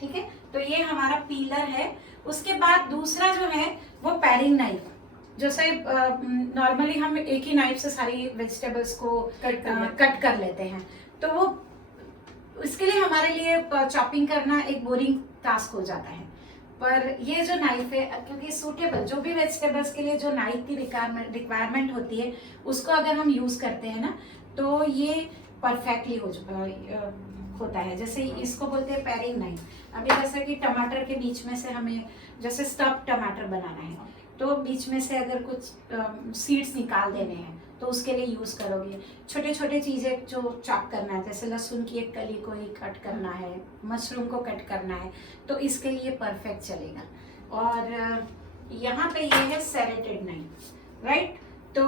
ठीक है, तो ये हमारा पीलर है। उसके बाद दूसरा जो है वो पैरिंग नाइफ। जैसे नॉर्मली हम एक ही नाइफ से सारी वेजिटेबल्स को कट कर लेते हैं, तो वो इसके लिए हमारे लिए चॉपिंग करना एक बोरिंग टास्क हो जाता है। पर ये जो नाइफ है, क्योंकि सूटेबल जो भी वेजिटेबल्स के लिए जो नाइफ की रिक्वायरमेंट होती है उसको अगर हम यूज करते हैं ना, तो ये परफेक्टली होता है। जैसे इसको बोलते हैं पैरिंग नाइफ। अभी जैसे कि टमाटर के बीच में से हमें जैसे स्टफ टमाटर बनाना है, तो बीच में से अगर कुछ सीड्स निकाल देने हैं तो उसके लिए यूज करोगे। छोटे छोटे चीजें जो चॉप करना है, जैसे लहसुन की एक कली को ही कट करना है, मशरूम को कट करना है, तो इसके लिए परफेक्ट चलेगा। और यहाँ पे ये है सेरेटेड नाइफ, राइट? तो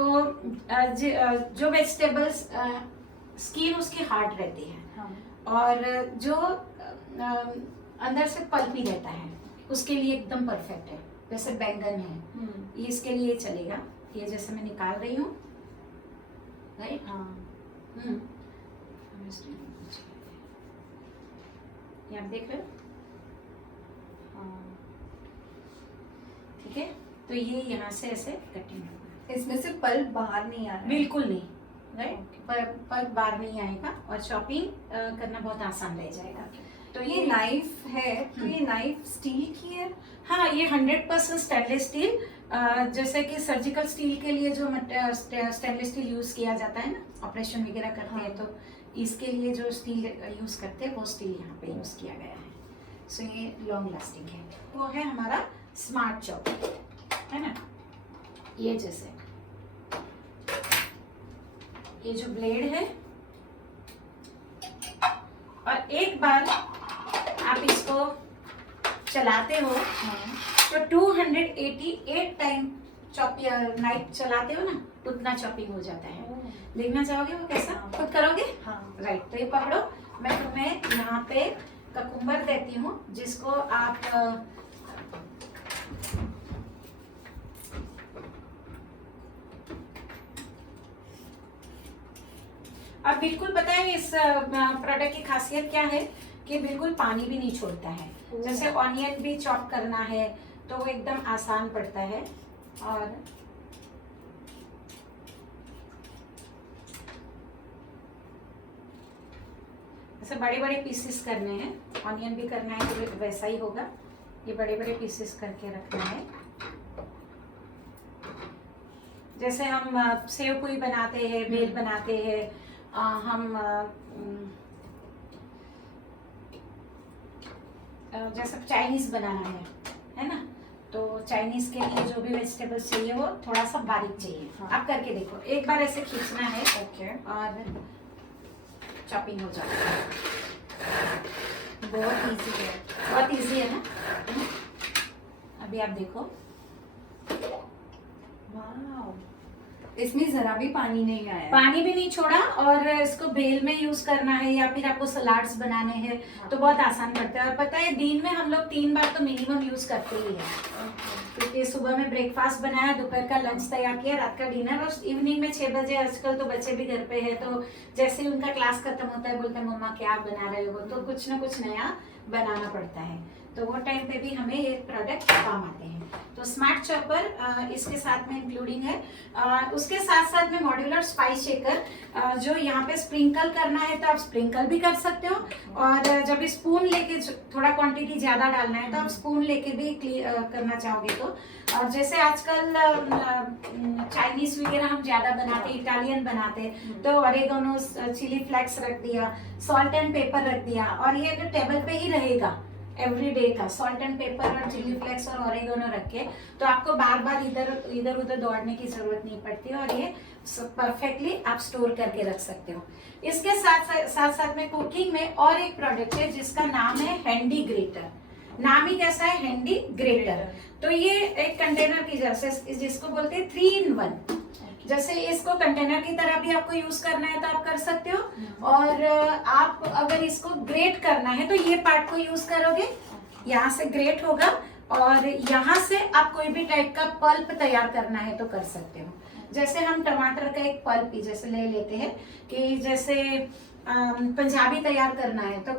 जो वेजिटेबल्स स्किन उसकी हार्ड रहती है, हाँ। और जो अंदर से पल्पी रहता है उसके लिए एकदम परफेक्ट है। जैसे बैंगन है, इसके लिए चलेगा। ये जैसे मैं निकाल रही हूँ, राइट? हाँ। ये आप देख रहे हो? हाँ। ठीक है, तो ये यहाँ से ऐसे कटिंग होगा। इसमें से पल्प बाहर नहीं आ रहा है? बिल्कुल नहीं, राइट? Okay. पर बार नहीं आएगा और चॉपिंग करना बहुत आसान रह जाएगा। तो ये नाइफ है, तो ये नाइफ स्टील की है? हाँ, ये 100% स्टेनलेस स्टील। जैसे कि सर्जिकल स्टील के लिए जो स्टेनलेस स्टील यूज किया जाता है ना, ऑपरेशन वगैरह करते हैं, हाँ। तो इसके लिए जो स्टील यूज करते हैं वो स्टील यहाँ पे यूज किया गया है। सो ये लॉन्ग लास्टिंग है। वो है हमारा स्मार्ट चॉप, है ना? ये जैसे ये जो ब्लेड है, और एक बार आप इसको चलाते हो तो 288 टाइम नाइफ चलाते हो ना, उतना चॉपिंग हो जाता है। देखना चाहोगे वो कैसा? हाँ। खुद करोगे? हाँ। राइट, तो ये पकड़ो, मैं तुम्हें यहाँ पे ककुम्बर देती हूँ, जिसको आप अब बिल्कुल पता है इस प्रोडक्ट की खासियत क्या है कि बिल्कुल पानी भी नहीं छोड़ता है। जैसे ऑनियन भी चॉप करना है तो वो एकदम आसान पड़ता है। और ऐसे बड़े बड़े पीसेस करने हैं, ऑनियन भी करना है तो वैसा ही होगा। ये बड़े बड़े पीसेस करके रखना है। जैसे हम सेव पूरी बनाते हैं, भेल बनाते हैं, हम जैसे चाइनीज बनाना है ना, तो चाइनीज के लिए जो भी वेजिटेबल्स चाहिए वो थोड़ा सा बारीक चाहिए। हाँ। आप करके देखो, एक बार ऐसे खींचना है ओके। और चॉपिंग हो जाता है। बहुत इजी है। बहुत इजी है ना? अभी आप देखो, वाव, इसमें जरा भी पानी नहीं आया है। पानी भी नहीं छोड़ा। और इसको बेल में यूज करना है या फिर आपको सलाड्स बनाने हैं तो बहुत आसान पड़ता है। और पता है दिन में हम लोग 3 बार तो मिनिमम यूज करते ही हैं, क्योंकि सुबह में ब्रेकफास्ट बनाया, दोपहर का लंच तैयार किया, रात का डिनर, और इवनिंग में 6 बजे आजकल तो बच्चे भी घर पे है, तो जैसे ही उनका क्लास खत्म होता है बोलते हैं मम्मा क्या बना रहे हो, तो कुछ ना कुछ नया बनाना पड़ता है। तो वो टाइम पे भी हमें ये प्रोडक्ट काम आते हैं। तो तो स्मार्ट चॉपर इसके साथ में इंक्लूडिंग है। उसके साथ साथ में मॉड्यूलर स्पाइस शेकर, जो यहाँ पे स्प्रिंकल करना है तो आप स्प्रिंकल भी कर सकते हो, और जब स्पून लेके थोड़ा क्वांटिटी ज्यादा डालना है तो आप स्पून लेके भी करना चाहोगे तो। और जैसे आजकल चाइनीज वगैरह हम ज्यादा बनाते, इटालियन बनाते, तो ऑरेगानो, चिली फ्लेक्स रख दिया, सॉल्ट एंड पेपर रख दिया, और ये अगर टेबल पे ही रहेगा एवरीडे का सॉल्ट एंड पेपर और चिली फ्लेक्स और ऑरेगानो रख के, तो आपको बार बार इधर उधर दौड़ने की जरूरत नहीं पड़ती, और ये परफेक्टली आप स्टोर करके रख सकते हो। इसके साथ में कुकिंग में और एक प्रोडक्ट है जिसका नाम है हैंडी ग्रेटर। नाम ही कैसा है, हैंडी ग्रेटर। तो ये एक कंटेनर की जैसे जिसको बोलते हैं 3 in 1, जैसे इसको कंटेनर की तरह भी आपको यूज करना है तो आप कर सकते हो, और आप अगर इसको ग्रेट करना है तो ये पार्ट को यूज करोगे, यहाँ से ग्रेट होगा, और यहाँ से आप कोई भी टाइप का पल्प तैयार करना है तो कर सकते हो। जैसे हम टमाटर का एक पल्प ही जैसे ले लेते हैं कि जैसे पंजाबी तैयार करना है तो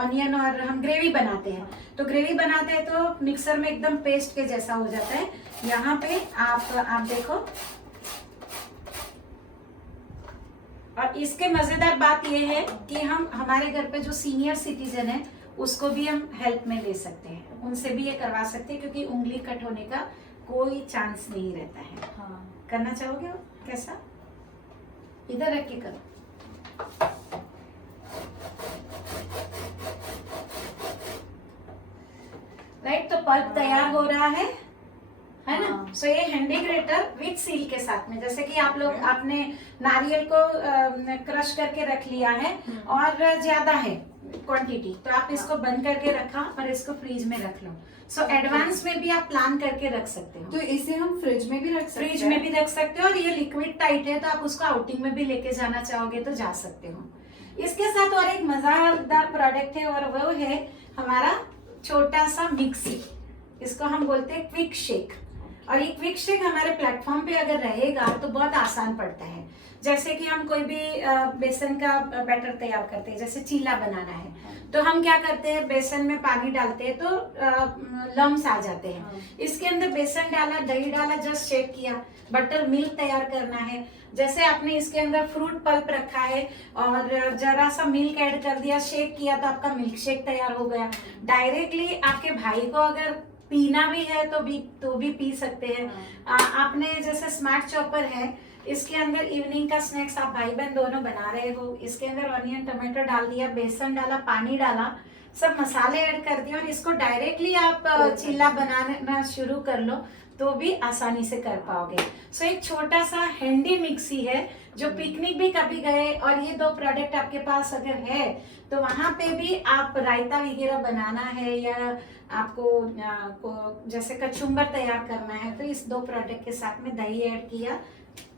ऑनियन और हम ग्रेवी बनाते हैं, तो ग्रेवी बनाते हैं तो मिक्सर में एकदम पेस्ट के जैसा हो जाता है। यहाँ पे आप देखो, और इसके मजेदार बात यह है कि हम हमारे घर पे जो सीनियर सिटीजन है उसको भी हम हेल्प में ले सकते हैं, उनसे भी ये करवा सकते हैं, क्योंकि उंगली कट होने का कोई चांस नहीं रहता है। हाँ। करना चाहोगे कैसा? इधर रख के करो। राइट, तो पल्प तैयार हो रहा है ना। सो ये हैंडी ग्रेटर विथ सील के साथ में, जैसे कि आप लोग आपने नारियल को क्रश करके रख लिया है और ज्यादा है क्वांटिटी, तो आप इसको बंद करके रखा और इसको फ्रीज में रख लो। सो एडवांस में भी आप प्लान करके रख सकते हो। तो इसे हम फ्रिज में भी रख सकते हैं? फ्रिज में भी रख सकते हो, और ये लिक्विड टाइट है तो आप उसको आउटिंग में भी लेके जाना चाहोगे तो जा सकते हो। इसके साथ और एक मजेदार प्रोडक्ट है, और वो है हमारा छोटा सा मिक्सी, इसको हम बोलते हैं क्विक शेक। और ये क्विक शेक हमारे प्लेटफॉर्म पे अगर रहेगा तो बहुत आसान पड़ता है। जैसे कि हम कोई भी बेसन का बैटर तैयार करते हैं, जैसे चीला बनाना है, तो हम क्या करते हैं, बेसन में पानी डालते हैं तो लम्स आ जाते हैं। इसके अंदर बेसन डाला, दही डाला, जस्ट शेक किया, बटर मिल्क तैयार करना है। जैसे आपने इसके अंदर फ्रूट पल्प रखा है और जरा सा मिल्क ऐड कर दिया, शेक किया, तो आपका मिल्क शेक तैयार हो गया। डायरेक्टली आपके भाई को अगर पीना भी है तो भी पी सकते हैं। आपने जैसे स्मार्ट चॉपर है, इसके अंदर इवनिंग का स्नैक्स आप भाई बहन दोनों बना रहे हो, इसके अंदर ऑनियन टमाटो डाल दिया, बेसन डाला, पानी डाला, सब मसाले ऐड कर दिए, और इसको डायरेक्टली आप चीला बनाना शुरू कर लो तो भी आसानी से कर पाओगे। सो एक छोटा सा हैंडी मिक्सी है, जो पिकनिक भी कभी गए और ये 2 प्रोडक्ट आपके पास अगर है तो वहां पे भी आप रायता वगैरह बनाना है, या आपको जैसे कचुम्बर तैयार करना है, तो इस 2 प्रोडक्ट के साथ में दही ऐड किया,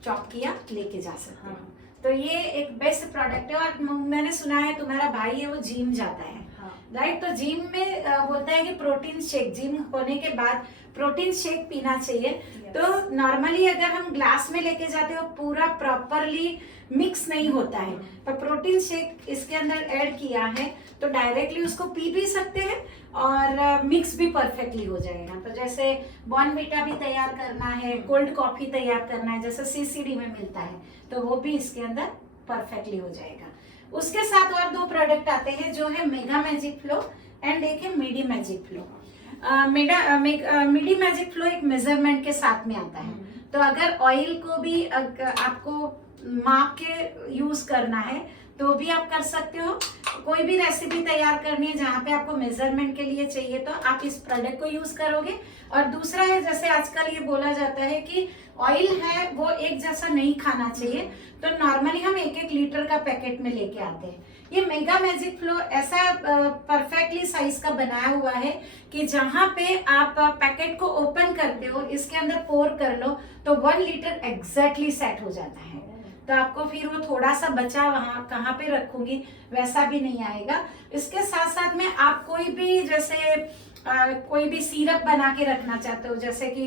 चॉप किया, लेके जा सकते हो। तो ये एक बेस्ट प्रोडक्ट है। और मैंने सुना है तुम्हारा भाई है वो जिम जाता है, राइट? तो जिम में बोलता है कि प्रोटीन शेक, जिम होने के बाद प्रोटीन शेक पीना चाहिए। तो नॉर्मली अगर हम ग्लास में लेके जाते हो पूरा प्रॉपरली मिक्स नहीं होता है, पर प्रोटीन शेक इसके अंदर ऐड किया है तो डायरेक्टली उसको पी भी सकते हैं और मिक्स भी परफेक्टली हो जाएगा। तो जैसे बॉर्नविटा भी तैयार करना है, कोल्ड कॉफी तैयार करना है, जैसे सीसीडी में मिलता है, तो वो भी इसके अंदर परफेक्टली हो जाएगा। उसके साथ और 2 प्रोडक्ट आते हैं, जो है मेगा मैजिक फ्लो एंड एक है मिडी मैजिक फ्लो। मिडी मैजिक फ्लो एक मेजरमेंट के साथ में आता है, तो अगर ऑयल को भी आपको माप के यूज करना है तो भी आप कर सकते हो। कोई भी रेसिपी तैयार करनी है जहाँ पे आपको मेजरमेंट के लिए चाहिए तो आप इस प्रोडक्ट को यूज करोगे। और दूसरा है, जैसे आजकल ये बोला जाता है कि ऑयल है वो एक जैसा नहीं खाना चाहिए, तो नॉर्मली हम 1-1 लीटर का पैकेट में लेके आते हैं। ये मेगा मैजिक फ्लो ऐसा परफेक्टली साइज का बनाया हुआ है कि जहाँ पे आप पैकेट को ओपन करते हो, इसके अंदर पोर कर लो तो 1 लीटर एग्जैक्टली सेट हो जाता है। तो आपको फिर वो थोड़ा सा बचा वहां कहाँ पे रखूंगी वैसा भी नहीं आएगा। इसके साथ साथ में आप कोई भी जैसे कोई भी सिरप बना के रखना चाहते हो, जैसे कि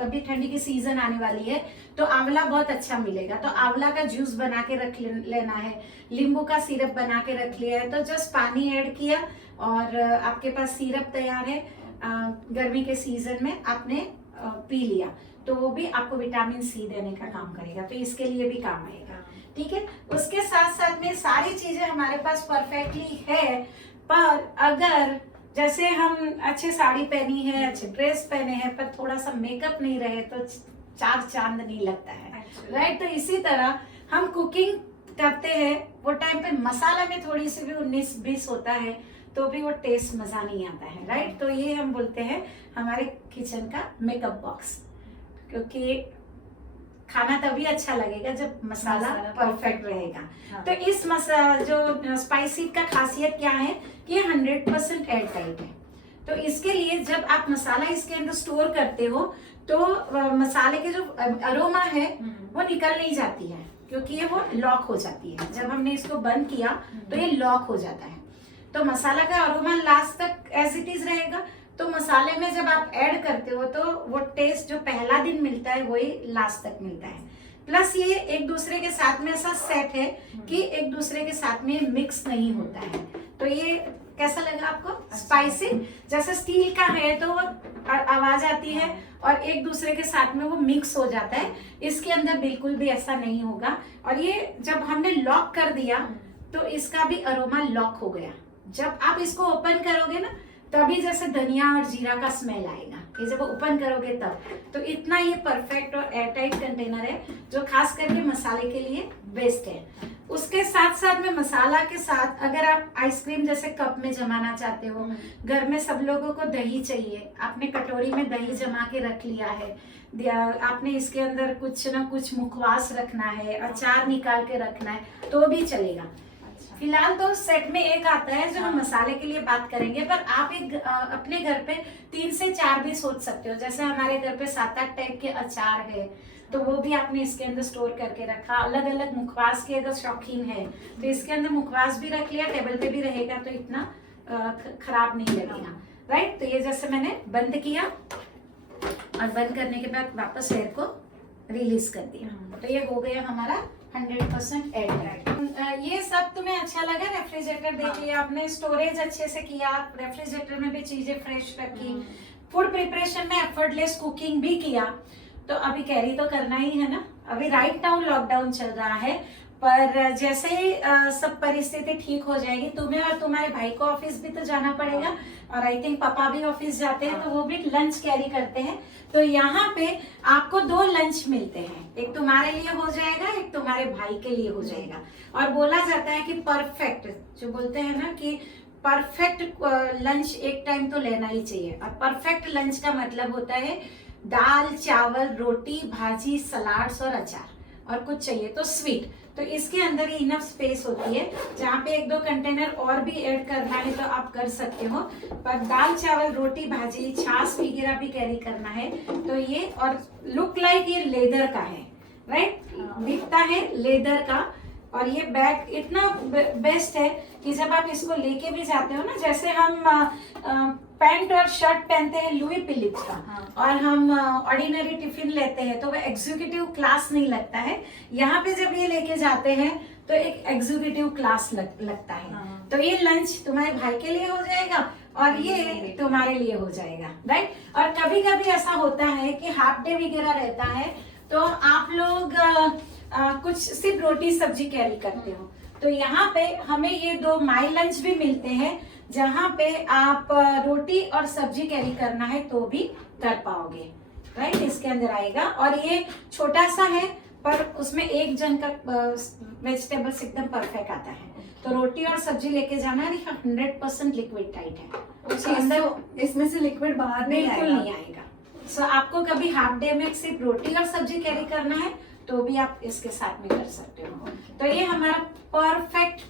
अभी ठंडी की सीजन आने वाली है तो आंवला बहुत अच्छा मिलेगा, तो आंवला का जूस बना के रख लेना है, नींबू का सिरप बना के रख लिया है, तो जस्ट पानी ऐड किया और आपके पास सिरप तैयार है। गर्मी के सीजन में आपने पी लिया तो वो भी आपको विटामिन सी देने का काम करेगा, तो इसके लिए भी काम आएगा। ठीक है, उसके साथ साथ में सारी चीजें हमारे पास परफेक्टली है, पर अगर जैसे हम अच्छे साड़ी पहनी है, अच्छे ड्रेस पहने हैं, पर थोड़ा सा मेकअप नहीं रहे तो चार चांद नहीं लगता है, राइट। तो इसी तरह हम कुकिंग करते हैं, वो टाइम पे मसाला में थोड़ी सी भी 19-20 होता है तो भी वो टेस्ट मजा नहीं आता है, राइट। तो ये हम बोलते हैं हमारे किचन का मेकअप बॉक्स, क्योंकि खाना तभी अच्छा लगेगा जब मसाला परफेक्ट रहेगा। हाँ। तो इस जो स्पाइसी का खासियत क्या है कि ये 100% एयर टाइट है। तो इसके लिए जब आप मसाला इसके अंदर स्टोर करते हो तो मसाले के जो अरोमा है वो निकल नहीं जाती है, क्योंकि ये वो लॉक हो जाती है। जब हमने इसको बंद किया तो ये लॉक हो जाता है, तो मसाला का अरोमा लास्ट तक एज इट इज रहेगा। तो मसाले में जब आप ऐड करते हो तो वो टेस्ट जो पहला दिन मिलता है वही लास्ट तक मिलता है। प्लस ये एक दूसरे के साथ में ऐसा सेट है कि एक दूसरे के साथ में मिक्स नहीं होता है। तो ये कैसा लगा आपको? स्पाइसी, जैसे स्टील का है तो वो आवाज आती है और एक दूसरे के साथ में वो मिक्स हो जाता है। इसके अंदर बिल्कुल भी ऐसा नहीं होगा। और ये जब हमने लॉक कर दिया तो इसका भी अरोमा लॉक हो गया। जब आप इसको ओपन करोगे ना तभी जैसे धनिया और जीरा का स्मेल आएगा, ये जब ओपन करोगे तब। तो इतना ये परफेक्ट और एयरटाइट कंटेनर है जो खास करके मसाले के लिए बेस्ट है। उसके साथ साथ में मसाला के साथ अगर आप आइसक्रीम जैसे कप में जमाना चाहते हो, घर में सब लोगों को दही चाहिए, आपने कटोरी में दही जमा के रख लिया है, आपने इसके अंदर कुछ ना कुछ मुखवास रखना है, अचार निकाल के रखना है तो भी चलेगा। फिलहाल तो सेट में एक आता है जो हम मसाले के लिए बात करेंगे, पर आप एक अपने घर पे 3 से 4 भी सोच सकते हो। जैसे हमारे घर पे 7-8 टाइप के अचार है तो वो भी आपने इसके अंदर स्टोर करके रखा। अलग अलग मुखवास के अगर शौकीन है तो इसके अंदर मुखवास भी रख लिया, टेबल पे भी रहेगा तो इतना खराब नहीं लगेगा, राइट। तो ये जैसे मैंने बंद किया और बंद करने के बाद वापस एयर को रिलीज कर दिया तो ये हो गया हमारा 100% एयरटाइट। ये सब तुम्हें अच्छा लगा? रेफ्रिजरेटर देख लिया आपने, स्टोरेज अच्छे से किया, रेफ्रिजरेटर में भी चीजें फ्रेश रखी, फूड प्रिपरेशन में एफर्टलेस कुकिंग भी किया। तो अभी कैरी तो करना ही है ना, अभी राइट नाउ लॉकडाउन चल रहा है, पर जैसे ही सब परिस्थिति ठीक हो जाएगी, तुम्हें और तुम्हारे भाई को ऑफिस भी तो जाना पड़ेगा, और आई थिंक पापा भी ऑफिस जाते हैं तो वो भी लंच कैरी करते हैं। तो यहाँ पे आपको 2 लंच मिलते हैं, एक तुम्हारे लिए हो जाएगा, एक तुम्हारे भाई के लिए हो जाएगा। और बोला जाता है कि परफेक्ट, जो बोलते हैं ना कि परफेक्ट लंच एक टाइम तो लेना ही चाहिए। और परफेक्ट लंच का मतलब होता है दाल, चावल, रोटी, भाजी, सलाड्स और अचार, और कुछ चाहिए तो स्वीट। तो इसके अंदर ही इनफ स्पेस होती है, जहाँ पे 1-2 कंटेनर और भी ऐड करना है तो आप कर सकते हो। पर दाल, चावल, रोटी, भाजी, छाछ वगैरह भी कैरी करना है तो ये, और लुक लाइक ये लेदर का है, राइट, दिखता है लेदर का। और ये बैग इतना बेस्ट है कि जब आप इसको लेके भी जाते हो ना, जैसे हम पैंट और शर्ट पहनते हैं लुई फिलिप्स का, और हम ऑर्डिनरी टिफिन लेते हैं तो वह एग्जीक्यूटिव क्लास नहीं लगता है। यहाँ पे जब ये लेके जाते हैं तो एक एग्जीक्यूटिव क्लास लगता है। तो ये लंच तुम्हारे भाई के लिए हो जाएगा और ये तुम्हारे लिए हो जाएगा, राइट। और कभी कभी ऐसा होता है कि हाफ डे वगैरह रहता है तो आप लोग कुछ सिर्फ रोटी सब्जी कैरी करते हो, तो यहाँ पे हमें ये 2 माई लंच भी मिलते हैं, जहाँ पे आप रोटी और सब्जी कैरी करना है तो भी कर पाओगे, राइट। इसके अंदर आएगा और ये छोटा सा है पर उसमें 1 जन का वेजिटेबल्स एकदम परफेक्ट आता है। तो रोटी और सब्जी लेके जाना है, 100% लिक्विड टाइट है, उसके अंदर इसमें से लिक्विड बाहर बिल्कुल नहीं आएगा। सो आपको कभी हाफ डे में सिर्फ रोटी और सब्जी कैरी करना है तो भी आप इसके साथ में कर सकते हो। तो ये हमारा परफेक्ट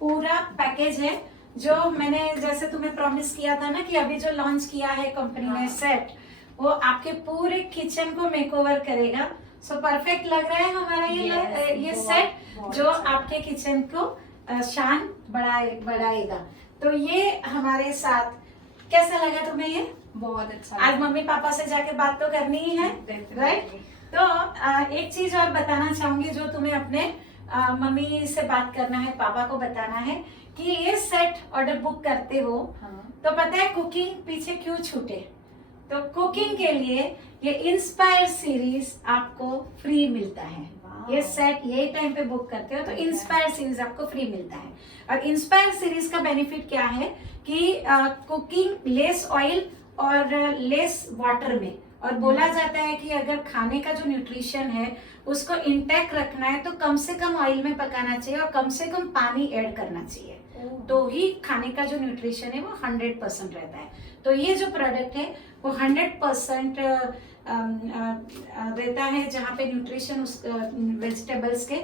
पूरा पैकेज है जो मैंने जैसे तुम्हें प्रॉमिस किया था ना कि अभी जो लॉन्च किया है कंपनी ने सेट, वो आपके पूरे किचन को मेकओवर करेगा। सो परफेक्ट लग रहा है हमारा ये सेट जो आपके किचन को शान बढ़ाएगा। तो ये हमारे साथ कैसा लगा तुम्हें? ये बहुत अच्छा। आज मम्मी पापा से जाके बात तो करनी ही है, राइट। तो एक चीज और बताना चाहूंगी जो तुम्हें अपने मम्मी से बात करना है, पापा को बताना है कि ये सेट ऑर्डर बुक करते हो तो पता है कुकिंग पीछे क्यों छूटे? तो कुकिंग के लिए ये इंस्पायर सीरीज आपको फ्री मिलता है। Wow. ये सेट यही टाइम पे बुक करते हो तो इंस्पायर सीरीज आपको फ्री मिलता है। और इंस्पायर सीरीज का बेनिफिट क्या है कि कुकिंग लेस ऑयल और लेस वाटर में, और बोला जाता है कि अगर खाने का जो न्यूट्रिशन है उसको इंटैक्ट रखना है तो कम से कम ऑयल में पकाना चाहिए और कम से कम पानी ऐड करना चाहिए, तो ही खाने का जो न्यूट्रिशन है वो 100% रहता है। तो ये जो प्रोडक्ट है वो 100% रहता है, जहाँ पे न्यूट्रिशन उस वेजिटेबल्स के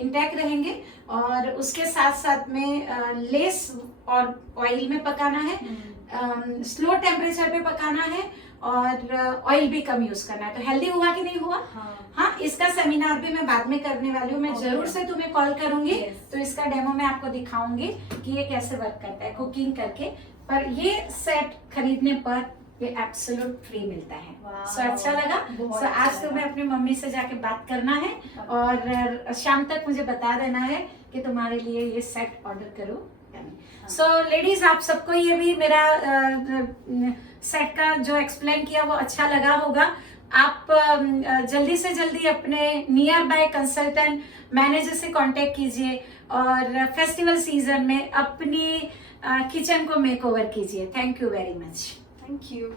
इंटैक्ट रहेंगे, और उसके साथ साथ में लेस और ऑयल में पकाना है, स्लो टेम्परेचर पे पकाना है, और ऑयल भी कम यूज करना है। तो हेल्दी हुआ कि नहीं हुआ? हाँ, इसका सेमिनार भी मैं बाद में करने वाली हूँ। मैं जरूर से तुम्हें कॉल करूंगी, तो इसका डेमो मैं आपको दिखाऊंगी कि ये कैसे वर्क करता है कुकिंग करके। पर ये सेट खरीदने पर ये एब्सोल्यूट फ्री मिलता है। सो अच्छा लगा। सो आज तुम्हें अपनी मम्मी से जाके बात करना है और शाम तक मुझे बता देना है कि तुम्हारे लिए ये सेट ऑर्डर करूँ। सो लेडीज, आप सबको ये भी मेरा सेट का जो एक्सप्लेन किया वो अच्छा लगा होगा। आप जल्दी से जल्दी अपने नियर बाय कंसल्टेंट मैनेजर से कांटेक्ट कीजिए और फेस्टिवल सीजन में अपनी किचन को मेकओवर कीजिए। Thank you very much. Thank you.